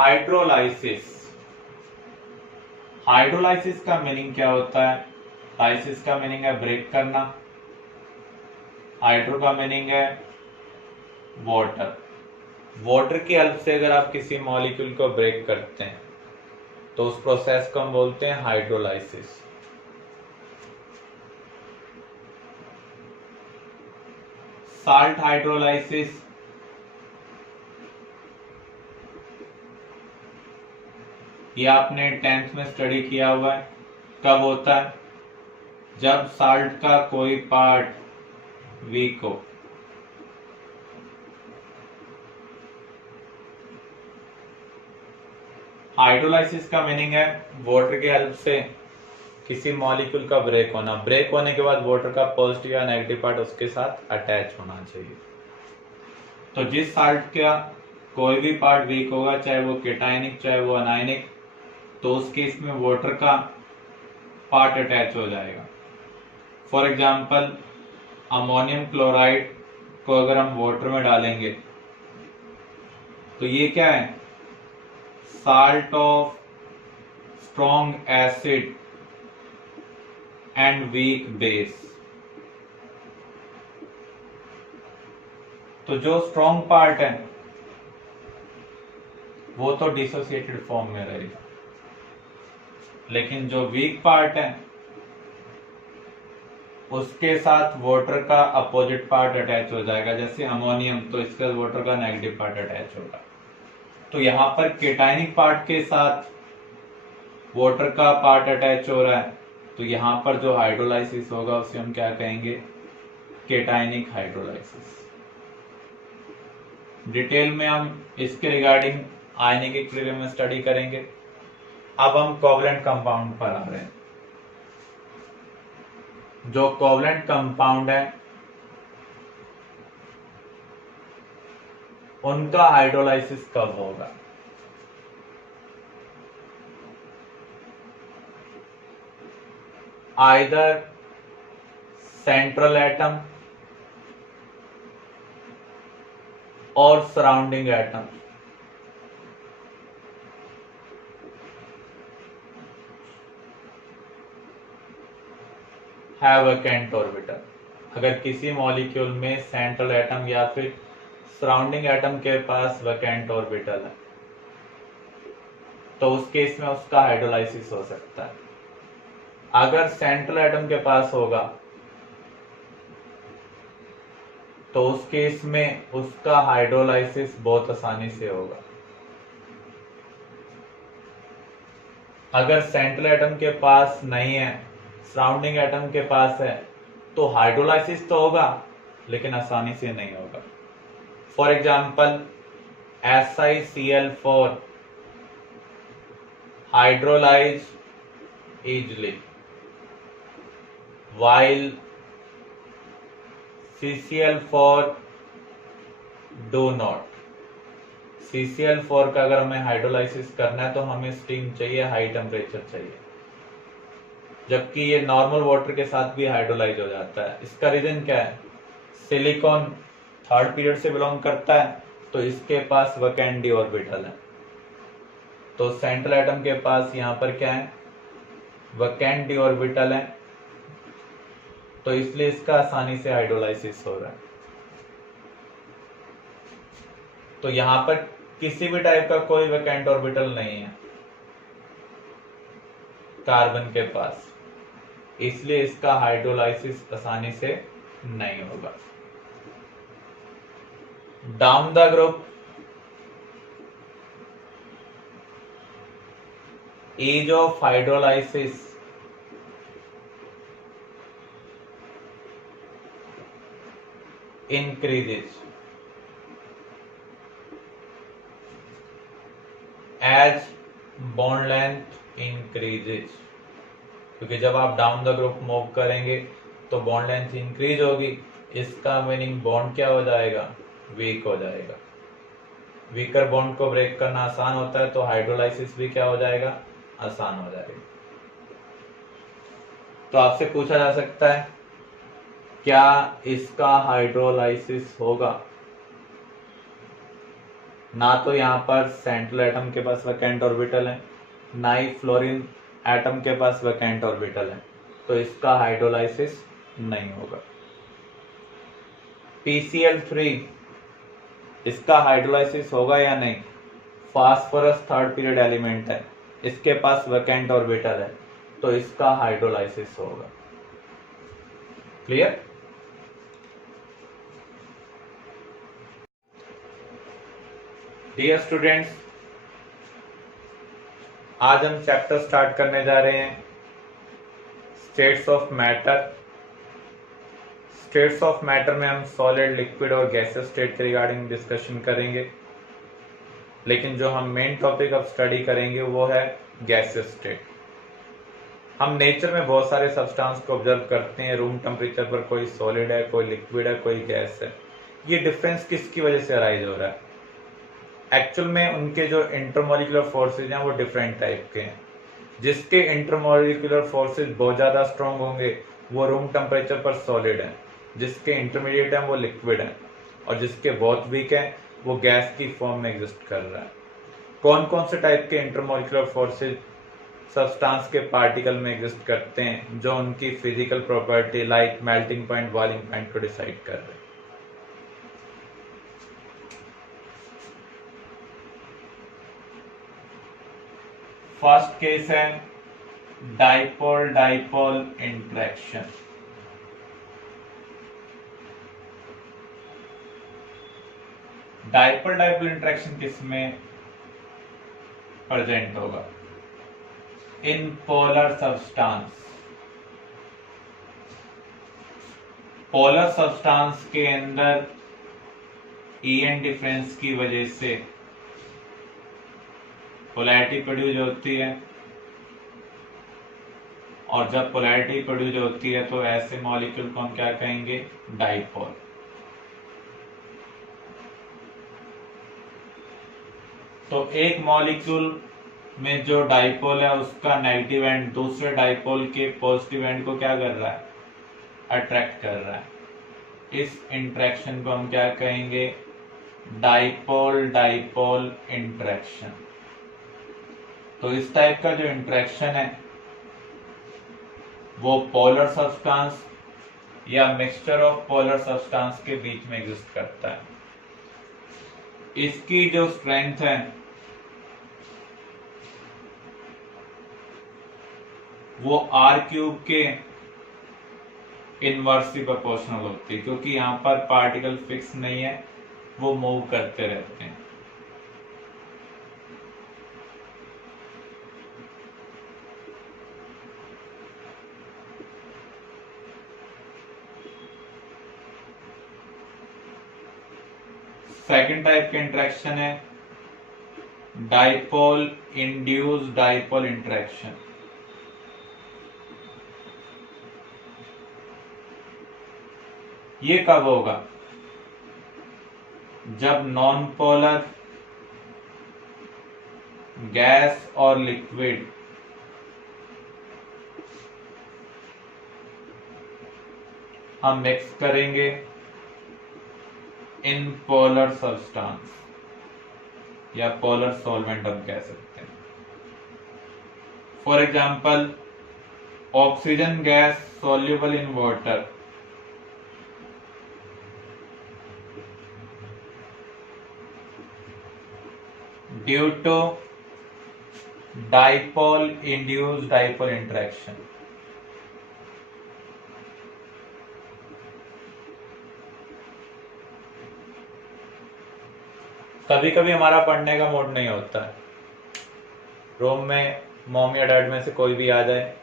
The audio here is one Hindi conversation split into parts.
हाइड्रोलाइसिस। हाइड्रोलाइसिस का मीनिंग क्या होता है? लाइसिस का मीनिंग है ब्रेक करना, हाइड्रो का मीनिंग है वाटर। वाटर की हेल्प से अगर आप किसी मॉलिक्यूल को ब्रेक करते हैं तो उस प्रोसेस को हम बोलते हैं हाइड्रोलाइसिस। साल्ट हाइड्रोलाइसिस, ये आपने 10th में स्टडी किया हुआ है। कब होता है? जब साल्ट का कोई पार्ट वीक हो। हाइड्रोलाइसिस का मीनिंग है वाटर की हेल्प से किसी मॉलिक्यूल का ब्रेक होना। ब्रेक होने के बाद वाटर का पॉजिटिव या नेगेटिव पार्ट उसके साथ अटैच होना चाहिए। तो जिस साल्ट का कोई भी पार्ट वीक होगा, चाहे वो केटायनिक चाहे वो अनायनिक, तो उस केस में वाटर का पार्ट अटैच हो जाएगा। फॉर एग्जाम्पल अमोनियम क्लोराइड को अगर हम वाटर में डालेंगे तो ये क्या है? Salt of strong acid and weak base. तो जो स्ट्रॉन्ग पार्ट है वो तो डिसोसिएटेड फॉर्म में रहेगा, लेकिन जो वीक पार्ट है उसके साथ वाटर का अपोजिट पार्ट अटैच हो जाएगा। जैसे अमोनियम, तो इसके साथ वाटर का नेगेटिव पार्ट अटैच होगा। तो यहां पर केटायनिक पार्ट के साथ वाटर का पार्ट अटैच हो रहा है, तो यहां पर जो हाइड्रोलाइसिस होगा उसे हम क्या कहेंगे? केटायनिक हाइड्रोलाइसिस। डिटेल में हम इसके रिगार्डिंग आयनिक इक्विलिब्रियम में स्टडी करेंगे। अब हम कोवलेंट कंपाउंड पर आ रहे हैं। जो कोवलेंट कंपाउंड है उनका हाइड्रोलाइसिस कब होगा? आइदर सेंट्रल एटम और surrounding atom. Have vacant orbital. अगर किसी मॉलिक्यूल में सेंट्रल एटम या फिर सराउंडिंग एटम के पास वैकेंट ऑर्बिटल है तो उस केस में उसका हाइड्रोलाइसिस हो सकता है। अगर सेंट्रल एटम के पास होगा तो उस केस में उसका हाइड्रोलाइसिस बहुत आसानी से होगा। अगर सेंट्रल एटम के पास नहीं है, सराउंडिंग एटम के पास है, तो हाइड्रोलाइसिस तो होगा लेकिन आसानी से नहीं होगा। For example SiCl4 hydrolyse easily while CCl4 do not। CCl4 का अगर हमें हाइड्रोलाइसिस करना है तो हमें स्टीम चाहिए, हाई टेम्परेचर चाहिए, जबकि ये नॉर्मल वाटर के साथ भी हाइड्रोलाइज हो जाता है। इसका रीजन क्या है? सिलिकॉन थर्ड पीरियड से बिलोंग करता है तो इसके पास वैकेंट डी ऑर्बिटल है। तो सेंट्रल एटम के पास यहाँ पर क्या है? वैकेंट डी ऑर्बिटल है, तो इसलिए इसका आसानी से हाइड्रोलाइसिस हो रहा है। तो यहां पर किसी भी टाइप का कोई वैकेंट ऑर्बिटल नहीं है कार्बन के पास, इसलिए इसका हाइड्रोलाइसिस आसानी से नहीं होगा। Down the group as of hydrolysis increases as bond length increases। क्योंकि जब आप डाउन द ग्रुप मूव करेंगे तो बॉन्ड लेंथ इंक्रीज होगी। इसका मीनिंग बॉन्ड क्या हो जाएगा? वीक हो जाएगा। वीकर बॉन्ड को ब्रेक करना आसान होता है तो हाइड्रोलाइसिस भी क्या हो जाएगा? आसान हो जाएगा। तो आपसे पूछा जा सकता है क्या इसका हाइड्रोलाइसिस होगा? ना तो यहाँ पर सेंट्रल एटम के पास वैकेंट ऑर्बिटल है, ना ही फ्लोरीन एटम के पास वैकेंट ऑर्बिटल है, तो इसका हाइड्रोलाइसिस नहीं होगा। PCl3 इसका हाइड्रोलाइसिस होगा या नहीं? फास्फोरस थर्ड पीरियड एलिमेंट है, इसके पास वैकेंट ऑर्बिटल है, तो इसका हाइड्रोलाइसिस होगा। क्लियर? डियर स्टूडेंट्स, आज हम चैप्टर स्टार्ट करने जा रहे हैं states of matter. States of matter में हम सॉलिड, लिक्विड और गैसेस स्टेट के रिगार्डिंग डिस्कशन करेंगे, लेकिन जो हम मेन टॉपिक अब स्टडी करेंगे वो है गैसेस स्टेट। हम नेचर में बहुत सारे सब्सटेंस को ऑब्जर्व करते हैं, रूम टेम्परेचर पर कोई सॉलिड है, कोई लिक्विड है, कोई गैस है। ये डिफरेंस किसकी वजह से अराइज हो रहा है? एक्चुअल में उनके जो इंटरमोलिकुलर फोर्सेज हैं वो डिफरेंट टाइप के हैं। जिसके इंटरमोलिकुलर फोर्सेज बहुत ज्यादा स्ट्रॉन्ग होंगे वो रूम टेम्परेचर पर सॉलिड है, जिसके इंटरमीडिएट हैं वो लिक्विड है, और जिसके बहुत वीक हैं वो गैस की फॉर्म में एग्जिस्ट कर रहा है। कौन कौन से टाइप के इंटरमोलिकुलर फोर्सेज सब्सटेंस के पार्टिकल में एग्जिस्ट करते हैं, जो उनकी physical property like melting point, boiling point को डिसाइड कर रहे हैं। फर्स्ट केस है dipole dipole interaction. Dipole dipole interaction किसमें प्रेजेंट होगा? इन पोलर सब्सटेंस। पोलर सब्सटेंस के अंदर ईएन डिफरेंस की वजह से पोलैरिटी प्रोड्यूस होती है, और जब पोलैरिटी प्रोड्यूस होती है तो ऐसे मॉलिक्यूल को हम क्या कहेंगे? डाइपोल। तो एक मॉलिक्यूल में जो डाइपोल है उसका नेगेटिव एंड दूसरे डाइपोल के पॉजिटिव एंड को क्या कर रहा है? अट्रैक्ट कर रहा है। इस इंटरेक्शन को हम क्या कहेंगे? Dipole dipole interaction. तो इस टाइप का जो इंटरेक्शन है वो पोलर सब्सटेंस या मिक्सचर ऑफ पोलर सब्सटेंस के बीच में एग्जिस्ट करता है। इसकी जो स्ट्रेंथ है वो r³ के इनवर्सली प्रोपोर्शनल होती है, क्योंकि यहाँ पर पार्टिकल फिक्स नहीं है, वो मूव करते रहते हैं। सेकेंड टाइप का इंटरेक्शन है डाइपोल इंड्यूस्ड डाइपोल इंटरेक्शन। ये कब होगा? जब नॉन पोलर गैस और लिक्विड हम मिक्स करेंगे इन पोलर सब्सटेंस या पोलर सॉल्वेंट हम कह सकते हैं। For example, oxygen gas soluble in water due to dipole induced dipole interaction. कभी कभी हमारा पढ़ने का मूड नहीं होता है, रूम में मॉम या डैड में से कोई भी आ जाए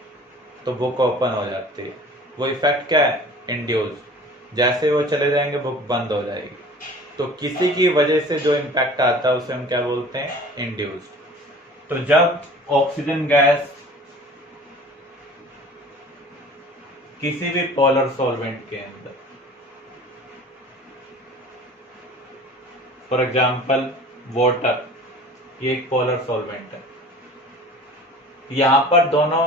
तो बुक ओपन हो जाती है। वो इफेक्ट क्या है? इंड्यूस्ड। जैसे वो चले जाएंगे बुक बंद हो जाएगी। तो किसी की वजह से जो इम्पैक्ट आता है उसे हम क्या बोलते हैं? इंड्यूस्ड। तो जब ऑक्सीजन गैस किसी भी पोलर सॉल्वेंट के अंदर, फॉर एग्जाम्पल वाटर, ये एक पोलर सॉल्वेंट है, यहां पर दोनों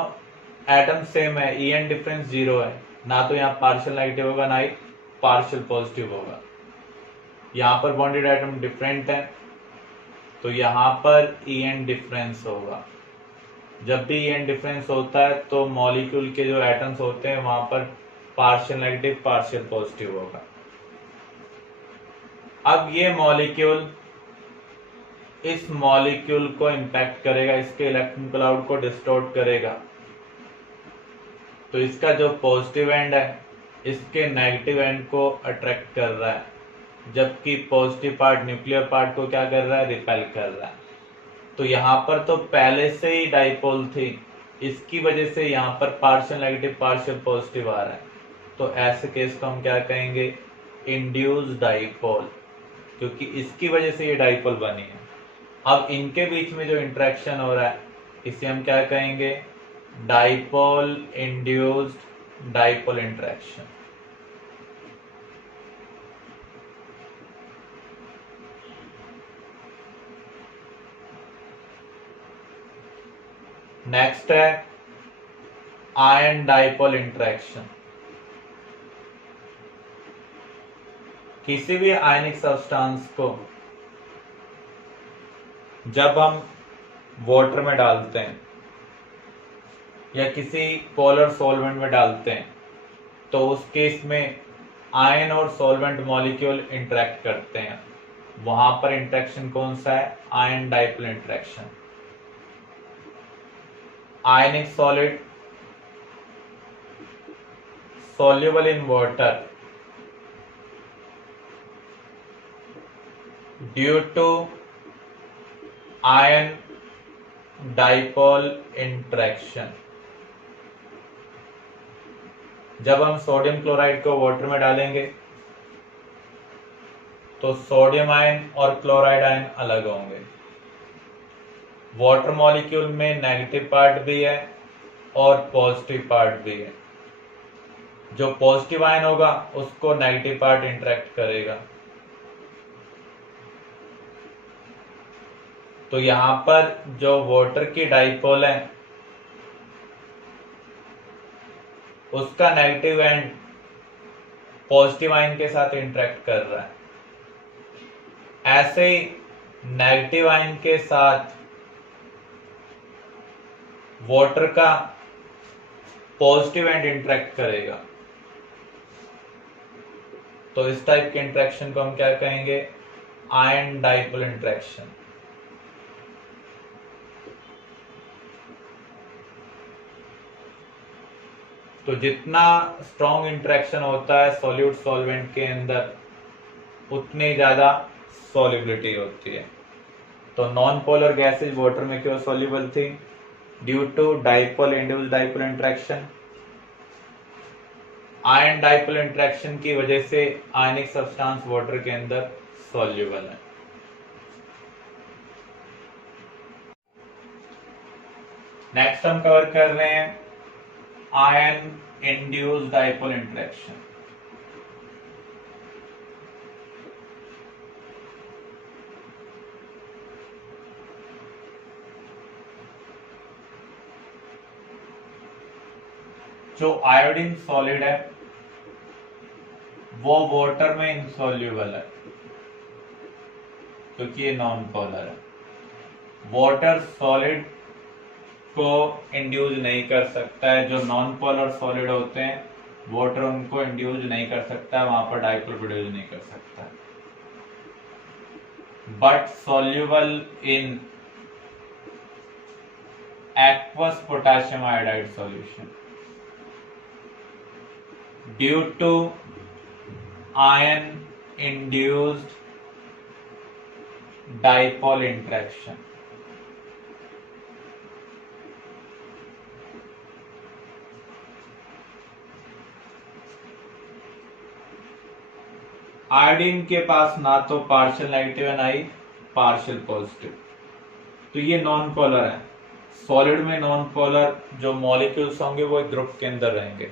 एटम सेम है, ईएन डिफरेंस 0 है, ना तो यहाँ पार्शियल नेगेटिव होगा ना ही पार्शियल पॉजिटिव होगा। यहाँ पर बॉन्डेड एटम डिफरेंट है, तो यहाँ पर EN डिफरेंस होगा। जब भी EN डिफरेंस होता है तो मॉलिक्यूल के जो एटम्स होते हैं वहां पर पार्शियल नेगेटिव पार्शियल पॉजिटिव होगा। अब ये मॉलिक्यूल इस मॉलिक्यूल को इंपैक्ट करेगा, इसके इलेक्ट्रॉन क्लाउड को डिस्टॉर्ट करेगा। तो इसका जो पॉजिटिव एंड है इसके नेगेटिव एंड को अट्रैक्ट कर रहा है, जबकि पॉजिटिव पार्ट न्यूक्लियर पार्ट को क्या कर रहा है, रिपेल कर रहा है। तो यहाँ पर तो पहले से ही डाइपोल थी, इसकी वजह से यहाँ पर पार्शियल नेगेटिव पार्शियल पॉजिटिव आ रहा है। तो ऐसे केस को हम क्या कहेंगे, इंड्यूस डाइपोल, क्योंकि इसकी वजह से ये डाइपोल बनी है। अब इनके बीच में जो इंटरेक्शन हो रहा है इसे हम क्या कहेंगे, dipole induced dipole interaction. Next है आयन डाइपोल इंटरेक्शन। किसी भी आयनिक सब्सटेंस को जब हम वाटर में डालते हैं या किसी पोलर सॉल्वेंट में डालते हैं तो उस केस में आयन और सॉल्वेंट मॉलिक्यूल इंटरेक्ट करते हैं। वहां पर इंटरेक्शन कौन सा है, ion dipole interaction. Ionic solid soluble in water due to ion dipole interaction। जब हम सोडियम क्लोराइड को वाटर में डालेंगे तो सोडियम आयन और क्लोराइड आयन अलग होंगे। वाटर मॉलिक्यूल में नेगेटिव पार्ट भी है और पॉजिटिव पार्ट भी है। जो पॉजिटिव आयन होगा उसको नेगेटिव पार्ट इंटरेक्ट करेगा। तो यहां पर जो वाटर की डाइपोल है उसका नेगेटिव एंड पॉजिटिव आयन के साथ इंटरेक्ट कर रहा है। ऐसे ही नेगेटिव आयन के साथ वाटर का पॉजिटिव एंड इंटरेक्ट करेगा। तो इस टाइप के इंटरेक्शन को हम क्या कहेंगे, आयन डाइपोल इंटरेक्शन। तो जितना स्ट्रॉन्ग इंटरेक्शन होता है सॉल्यूट सॉल्वेंट के अंदर उतनी ज्यादा सॉल्युबिलिटी होती है। तो नॉन पोलर गैसेज वाटर में क्यों सॉल्युबल थी, due to dipole induced dipole interaction. Ion dipole interaction की वजह से आयनिक सब्सटेंस वाटर के अंदर सॉल्युबल है। नेक्स्ट हम कवर कर रहे हैं आयन इंड्यूस्ड डाइपोल इंटरेक्शन। जो आयोडीन सॉलिड है वो वाटर में इनसॉल्युबल है क्योंकि ये नॉन पोलर है। वाटर सॉलिड को इंड्यूस नहीं कर सकता है। जो नॉन पोलर सॉलिड होते हैं वाटर उनको इंड्यूस नहीं कर सकता है, वहां पर डाइपोल प्रोड्यूस नहीं कर सकता है। But soluble in aqueous potassium iodide solution due to ion induced dipole interaction. Iodine के पास ना तो पार्शियल नेगेटिव है ना ही पार्शियल पॉजिटिव, तो ये नॉन पोलर है। सॉलिड में नॉन पोलर जो मॉलिक्यूल्स होंगे वो एक ग्रुप के अंदर रहेंगे।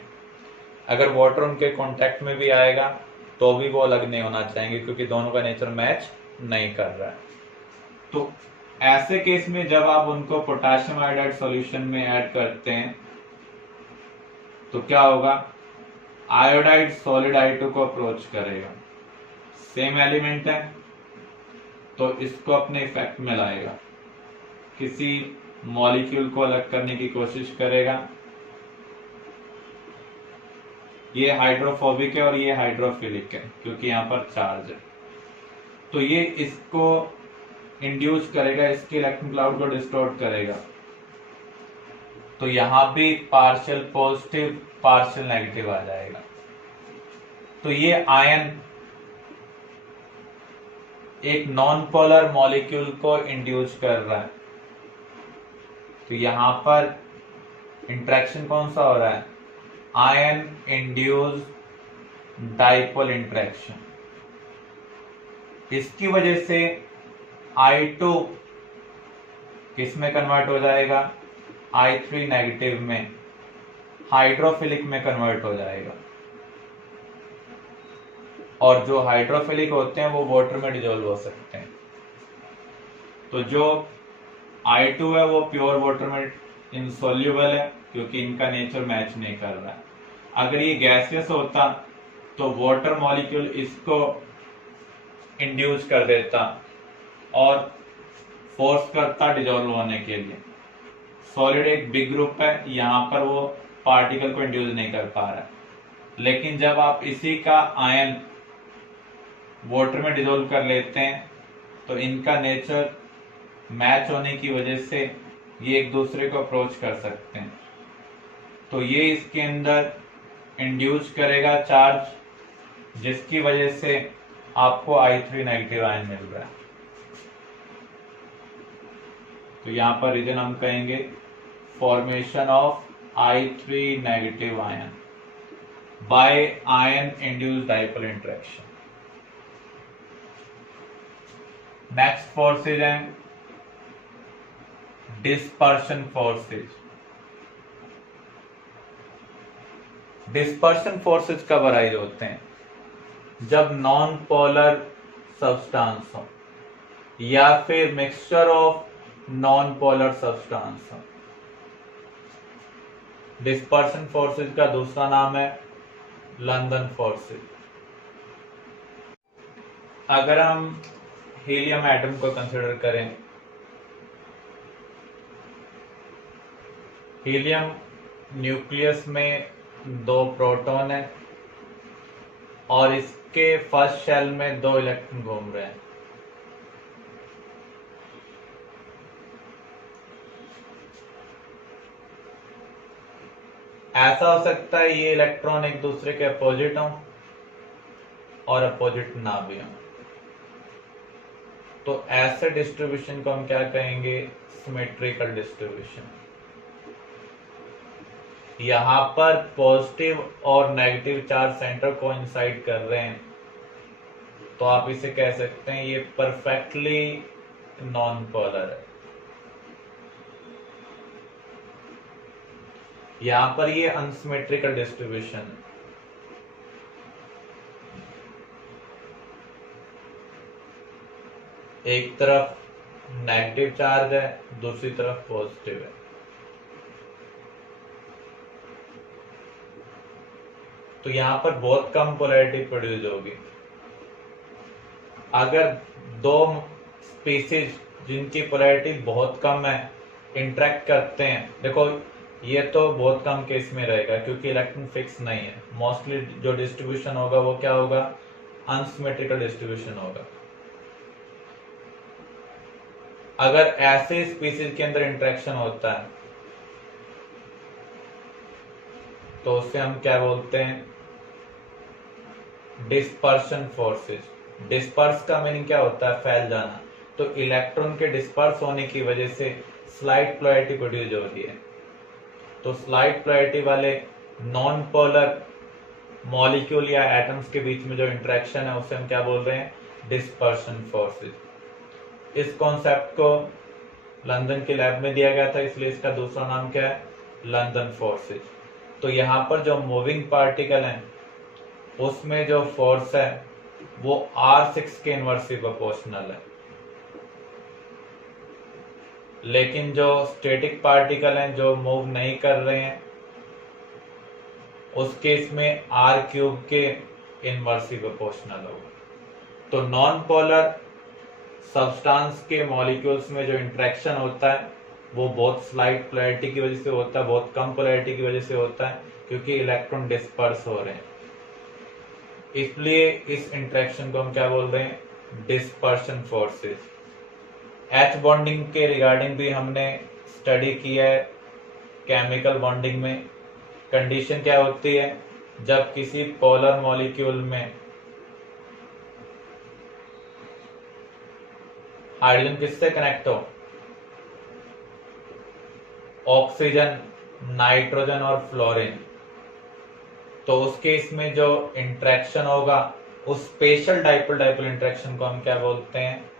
अगर वाटर उनके कांटेक्ट में भी आएगा तो भी वो अलग नहीं होना चाहेंगे क्योंकि दोनों का नेचर मैच नहीं कर रहा है। तो ऐसे केस में जब आप उनको पोटेशियम आयोडाइड सॉल्यूशन में ऐड करते हैं तो क्या होगा, आयोडाइड सॉलिड I2 को अप्रोच करेगा। सेम एलिमेंट है तो इसको अपने इफेक्ट में लाएगा, किसी मॉलिक्यूल को अलग करने की कोशिश करेगा। ये हाइड्रोफोबिक है और ये हाइड्रोफिलिक है क्योंकि यहाँ पर चार्ज है। तो ये इसको इंड्यूस करेगा, इसके इलेक्ट्रॉन क्लाउड को डिस्टॉर्ट करेगा। तो यहां भी पार्शियल पॉजिटिव पार्शियल नेगेटिव आ जाएगा। तो ये आयन एक नॉन पोलर मॉलिक्यूल को इंड्यूस कर रहा है। तो यहां पर इंटरेक्शन कौन सा हो रहा है? Ion induce dipole interaction. इसकी वजह से I2 किस में कन्वर्ट हो जाएगा? I3 नेगेटिव में, हाइड्रोफिलिक में कन्वर्ट हो जाएगा। और जो हाइड्रोफिलिक होते हैं वो वाटर में डिजोल्व हो सकते हैं। तो जो I2 है वो प्योर वाटर में इनसोल्यूबल है क्योंकि इनका नेचर मैच नहीं कर रहा है। अगर ये गैसियस होता तो वाटर मॉलिक्यूल इसको इंड्यूस कर देता और फोर्स करता डिजोल्व होने के लिए। सॉलिड एक बिग ग्रुप है, यहां पर वो पार्टिकल को इंड्यूस नहीं कर पा रहा है। लेकिन जब आप इसी का आयन वाटर में डिजोल्व कर लेते हैं तो इनका नेचर मैच होने की वजह से ये एक दूसरे को अप्रोच कर सकते हैं। तो ये इसके अंदर इंड्यूस करेगा चार्ज, जिसकी वजह से आपको I3 नेगेटिव आयन मिल रहा है। तो यहां पर रीजन हम कहेंगे formation of I3 negative ion bye ion induced dipole interaction. Next forces हैं डिस्पर्शन फोर्सेज। डिस्पर्शन फोर्सेज कब अराइज होते हैं? जब नॉन पोलर सब्सटेंस हो या फिर mixture of non polar substance हो। डिस्पर्शन फोर्सेज का दूसरा नाम है लंदन फोर्सेज। अगर हम हीलियम एटम को कंसिडर करें, हीलियम न्यूक्लियस में 2 प्रोटॉन है और इसके फर्स्ट शेल में 2 इलेक्ट्रॉन घूम रहे हैं। ऐसा हो सकता है ये इलेक्ट्रॉन एक दूसरे के अपोजिट हों और अपोजिट ना भी हों। तो ऐसे डिस्ट्रीब्यूशन को हम क्या कहेंगे? Symmetrical distribution. यहां पर पॉजिटिव और नेगेटिव चार्ज सेंटर कोइंसाइड कर रहे हैं, तो आप इसे कह सकते हैं ये परफेक्टली नॉन पोलर है। यहां पर ये अनसिमेट्रिकल डिस्ट्रीब्यूशन है। एक तरफ नेगेटिव चार्ज है, दूसरी तरफ पॉजिटिव है। तो यहां पर बहुत कम पोलैरिटी प्रोड्यूस होगी। अगर 2 स्पीसीज जिनकी पोलैरिटी बहुत कम है इंटरेक्ट करते हैं, देखो ये तो बहुत कम केस में रहेगा क्योंकि इलेक्ट्रॉन फिक्स नहीं है। मोस्टली जो डिस्ट्रीब्यूशन होगा वो क्या होगा? अनसिमेट्रिकल डिस्ट्रीब्यूशन होगा। अगर ऐसे स्पीसीज के अंदर इंटरेक्शन होता है तो उसे हम क्या बोलते हैं? Dispersion forces. डिस्पर्स का मीनिंग क्या होता है? फैल जाना। तो इलेक्ट्रॉन के डिस्पर्स होने की वजह से स्लाइट पोलैरिटी प्रोड्यूस हो रही है। तो स्लाइट पोलैरिटी वाले नॉन पोलर मॉलिक्यूल या एटम्स के बीच में जो इंटरेक्शन है उसे हम क्या बोल रहे हैं? Dispersion forces. इस कॉन्सेप्ट को लंदन के लैब में दिया गया था, इसलिए इसका दूसरा नाम क्या है? London forces. तो यहाँ पर जो मूविंग पार्टिकल हैं उसमें जो फोर्स है वो R6 के इनवर्सली प्रोपोर्शनल है। लेकिन जो स्टैटिक पार्टिकल हैं जो मूव नहीं कर रहे हैं उस केस में R³ के इनवर्सली प्रोपोर्शनल होगा। तो नॉन पोलर सब्सटेंस के मॉलिक्यूल्स में जो इंटरेक्शन होता है वो बहुत स्लाइट पोलैरिटी की वजह से होता है, बहुत कम पोलैरिटी की वजह से होता है, क्योंकि इलेक्ट्रॉन डिस्पर्स हो रहे हैं। इसलिए इस इंटरेक्शन को हम क्या बोल रहे हैं? Dispersion forces. एच बॉन्डिंग के रिगार्डिंग भी हमने स्टडी किया है केमिकल बॉन्डिंग में। कंडीशन क्या होती है? जब किसी पोलर मॉलिक्यूल में हाइड्रोजन किससे कनेक्ट हो? ऑक्सीजन, नाइट्रोजन और फ्लोरीन। तो उस केस में जो इंटरेक्शन होगा उस स्पेशल डाइपोल डाइपोल इंटरेक्शन को हम क्या बोलते हैं?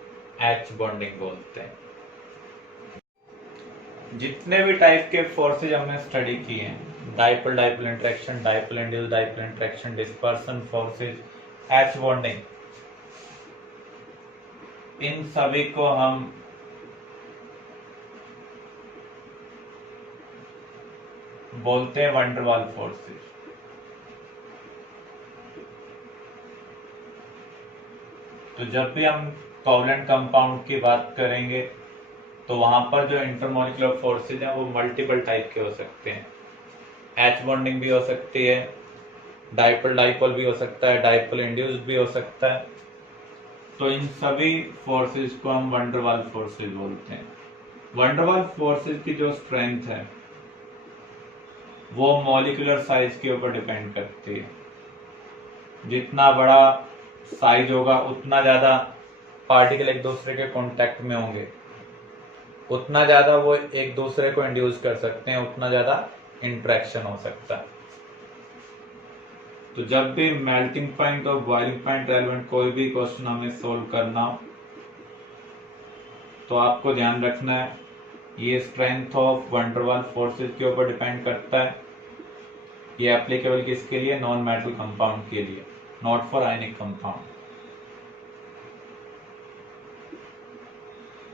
एच बॉन्डिंग बोलते हैं। जितने भी टाइप के फोर्सेज हमने स्टडी किए हैं, dipole dipole interaction, dipole induced dipole interaction, dispersion forces, H bonding, इन सभी को हम बोलते हैं वंडर वाल फोर्सेज। तो जब भी हम कोवलेंट कंपाउंड की बात करेंगे तो वहां पर जो इंटरमॉलिक्यूलर फोर्सेज हैं वो मल्टीपल टाइप के हो सकते हैं। एच बॉन्डिंग भी हो सकती है, डाइपोल डाइपोल भी हो सकता है, डाइपोल इंड्यूस्ड भी हो सकता है। तो इन सभी फोर्सेज को हम वंडर वाल फोर्सेज बोलते हैं। वंडर वाल फोर्सेज की जो स्ट्रेंथ है वो मॉलिक्यूलर साइज के ऊपर डिपेंड करती है। जितना बड़ा साइज होगा उतना ज्यादा पार्टिकल एक दूसरे के कांटेक्ट में होंगे, उतना ज्यादा वो एक दूसरे को इंड्यूस कर सकते हैं, उतना ज्यादा इंटरेक्शन हो सकता है। तो जब भी मेल्टिंग पॉइंट और बॉइलिंग पॉइंट रेलेवेंट कोई भी क्वेश्चन हमें सोल्व करना हो तो आपको ध्यान रखना है ये स्ट्रेंथ ऑफ वंडर वाल फोर्सेज के ऊपर डिपेंड करता है। ये एप्लीकेबल किसके लिए? नॉन मेटल कंपाउंड के लिए, नॉट फॉर आयनिक कंपाउंड।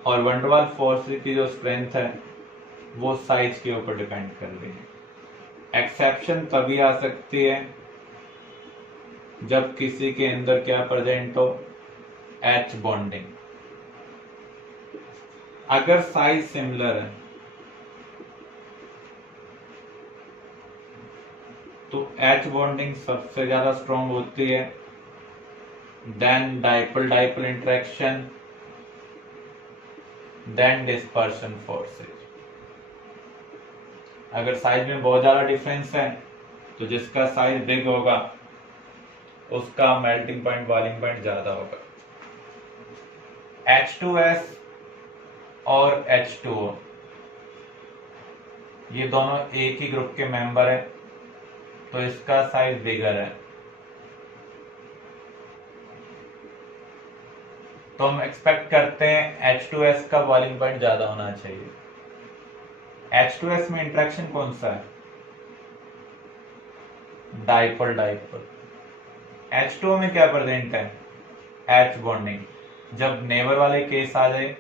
और वंडर वाल फोर्सेज की जो स्ट्रेंथ है वो साइज के ऊपर डिपेंड कर रही है। एक्सेप्शन तभी आ सकती है जब किसी के अंदर क्या प्रेजेंट हो? H bonding. अगर साइज सिमिलर है तो एच बॉन्डिंग सबसे ज्यादा स्ट्रॉन्ग होती है, then dipole dipole interaction, then dispersion forces. अगर साइज में बहुत ज्यादा डिफरेंस है तो जिसका साइज बिग होगा उसका मेल्टिंग पॉइंट बॉइलिंग पॉइंट ज्यादा होगा। H2S और H2O ये दोनों एक ही ग्रुप के मेंबर है तो इसका साइज बिगर है। तो हम एक्सपेक्ट करते हैं H2S का बॉइलिंग पॉइंट ज्यादा होना चाहिए। H2S में इंटरेक्शन कौन सा है? Dipole dipole. H2O में क्या प्रेजेंट है? H bonding. जब नेबर वाले केस आ जाए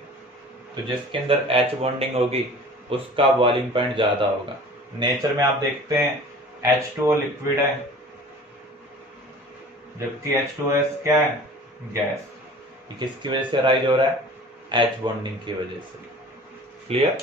तो जिसके अंदर H बॉन्डिंग होगी उसका बॉइलिंग पॉइंट ज्यादा होगा। नेचर में आप देखते हैं H2O लिक्विड है जबकि H2S क्या है? गैस। ये किसकी वजह से राइज हो रहा है? H बॉन्डिंग की वजह से। क्लियर?